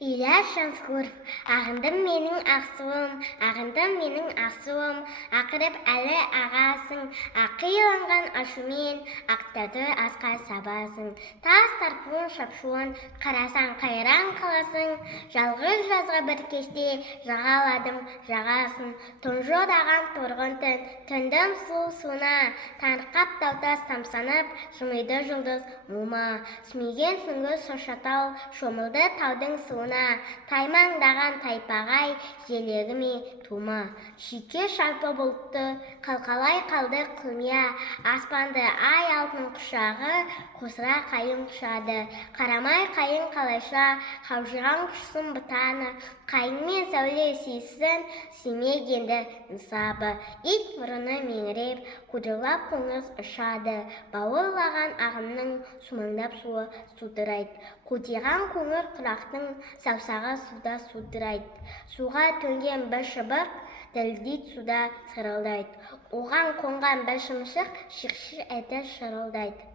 Ильяс Жансүгіров, ағындым менің ақсуым, ағындым менің ақсуым, ақырып әлі ағасың, ақиланған ашумен, ақтарды асқа сабасың. Тас тарпуын шапшуын, қарасаң қайран қаласың, жалғыз жазғы бір кеште жағаладым жағасын, тұнжыраған торғын түн, түндім сұлу суына, таңырқап таутас тамсанып, жымиды жұлдыз мұма, сүмеген сүңгі шошатау, шомылды таудың суына, таймаңдаған тайпағай желегіме тума. Шүйке шарпы бұлтты, қалқалай қалды құлмия, аспанды ай алтын құшағы, қосыра қайың құшады. Қарамай қайың қалайша, қаужыған құшсын бұтаны, қайыңмен сәуле сүйсін, сүймегенді нысабы. Ит мұрыны меңіреп, құдырлап қоңыз ұшады, бауырлаған ағымның сумаңдап суы судырайды. Құдиған қоңыр құрақтың саусағы суда судырайды. Суға төнген бір шыбық, дірілдейді суда сырылдайды. Оған қонған бір шымшық, шиқ-шиқ етіп шырылдайды.